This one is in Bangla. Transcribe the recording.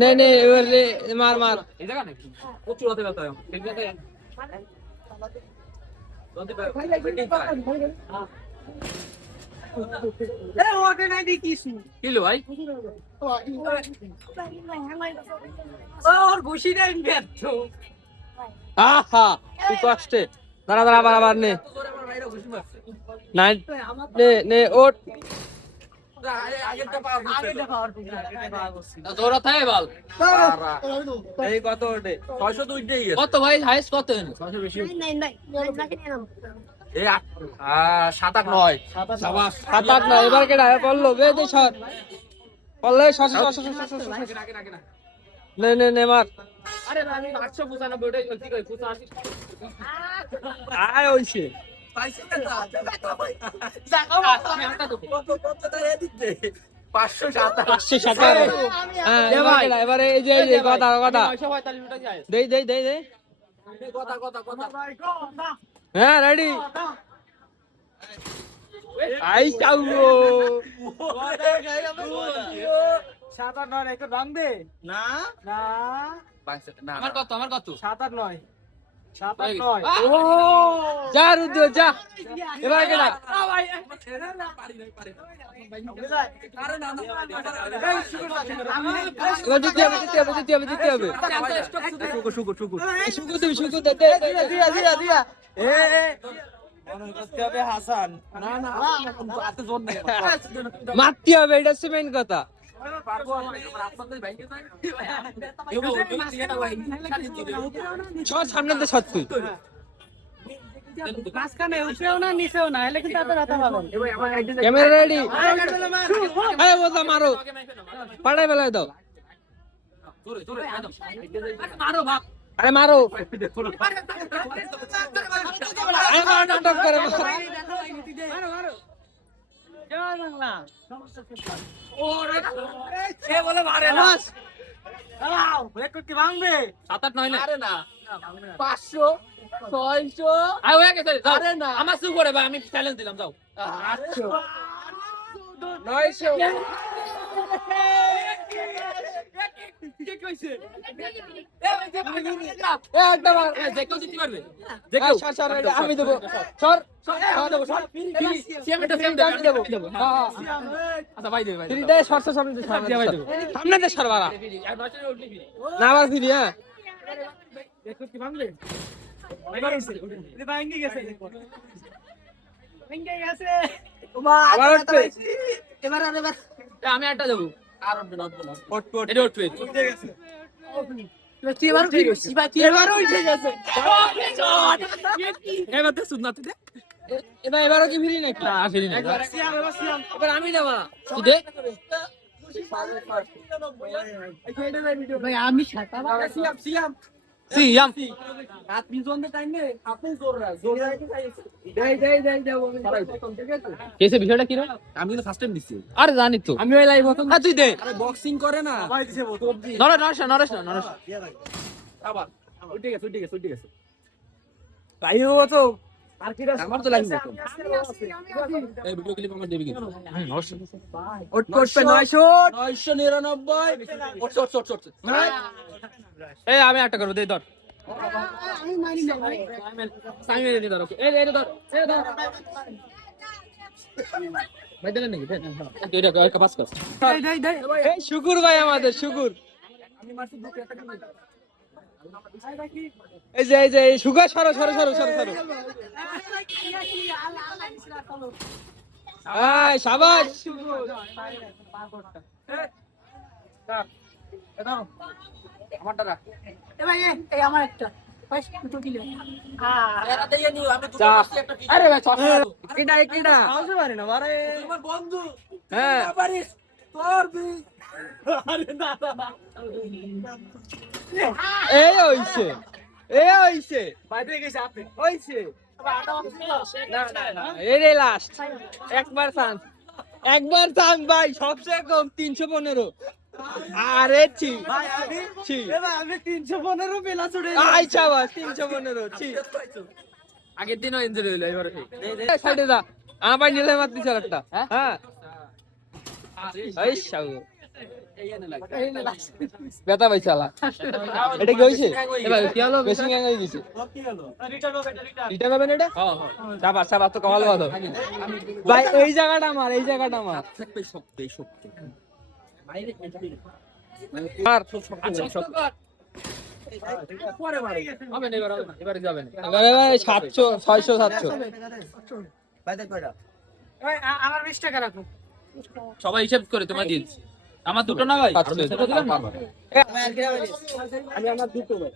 নে নে এবার মার মার এই জায়গা নাকি প্রচুর হাতে ব্যথা ঠিক আছে ওটা নাই দেখিস কিলো ভাই ওর ঘুষি দেন ব্যর্থ আহা কি কষ্টে দাঁড়া দাঁড়া আবার আবার নে নাই নে নে ওঠ দৌড়া থাকে বল এই কত ওঠে 600 উঠেই গেছে কত ভাই হাইস্ট কত 600 বেশি এই 7 8 9 শাবাশ 7 8 9 এবার কেডা পড়লো বে দে সর পড়লে সর নে নে নে মার আরে আমি 895 ওটাই কি কই 85 আয় হইছে পাইছে না আমি আটা দেব কত তারে দিতে 557 557 হ্যাঁ এবারে এই যে কথা 945 মিটার যায় দেই কথা হ্যাঁ রেডি আই চাও 7 8 9 একটু দাম দে না না আমার কত 7 8 9 7 8 9 ও যা রুদ্র যা এবার কেডা এবার দিতে হবে শুকু দে দিয়া করতে হবে হাসান না হাতে জোর নেই মারতে হবে এটা হচ্ছে মেইন কথা সর সামনে দে সর তুই মাঝখানে উপরেও না নিচেও না এলে কিন্তু এত ব্যথা পাবেন ক্যামেরা রেডি আরে বলতা মারো পাড়ায় বেলায় দাও মারো বাপ আরে মারো আরে মারো নাটক করে মারো জয় বাংলা ওরে সে বলে মারে না দাঁড়াও রেকর্ড কি ভাঙবে 7 8 9 না আরে না 500 600 আয় হয়ে গেছে যাও আরে না। আমার সু করে ভাই আমি চ্যালেঞ্জ দিলাম যাও 800 900 কে কইছে এ একটা মার যে কেউ জিততে পারবে এই সর এটা আমি দেব সর সিএম এটা সিএম আমি দেব হ্যাঁ আচ্ছা ভাই দেবে ভাই ফ্রি দে সর সামনে দে সামনে দে সর বাড়া না আবার ফ্রি হ্যাঁ রেকর্ড কি ভাঙবে ভাঙি গেছে ভেঙে গেছে আবার উঠবে এবার আমি একটা দেবো আর পট এটা উঠবে এবার উঠে গেছে এবার তো শুন না তুই এবারও কি ফ্রি নাকি না আসেনি না এবার আমি দেবা তুই দে ভাই আমি সাতা সিএম আপনি জোন দে টাইম নে আপনি জোর কেসে বিষয়টা কি রে আমি কিন্তু ফার্স্ট টাইম দিছি আরে জানি তো আমি ওই লাইভ হতাম তুই দে আরে বক্সিং করে না ভাই দিছে সবজি নরেশ আবার উঠে গেছে ভাই ও তো আর কি আমার তো লাগবে তো এই ভিডিও ক্লিপ আমার দেবি কিন্তু অবশ্যই ওট করতে 999 এই আমি একটা করব দে ধর আমি মানি না ভাই সামি মেরে ধর ওকে এই ধর ভাই দেন নাকি দেন তুই এটা কর পাস কর দে এই শুকুর ভাই আমাদের শুকুর আমি মারছি দুটো একটা এই যে সুগা সরো আয় শাবাশ আমারটা রাখ এই আমার একটা দুটো কিলো এরা দিয়ে নিও আমি দুটো যা। বসছি একটা আরে ভাই কিডা আউছে পারে না বারে তোমার বন্ধু হ্যাঁ না পারিস তোর বি আরে না এই হইছে বাইরে গেছে আপনি হইছে না এই রে লাস্ট একবার চান্স ভাই সবচেয়ে কম 315 আরে ছি ভাই আমি ছি আমি 315 বেলা ছুড়ে আচ্ছা বাস 315 ছি আগের দিনও ইনজুরি হলো এবারে সাইডে যা আমার নিলে মারতে চার একটা হ্যাঁ এই শাউ ব্যথা পাইছে আলা এটা কি হইছে বেশি গ্যাং হয়ে গেছে রিটার্ন হবে না এটা সাবাস সাবাস তো কমাল ভালো ভাই এই জায়গাটা আমার আর এবারে যাবে না। এবারে ভাই 700 600 700 আমার 20 টাকা রাখো। সবাই হিসাব করে তোমার দিয়েছি। আমার দুটো না ভাই, আচ্ছা। দুটো দিলাম না? আমি আমার দুটো ভাই।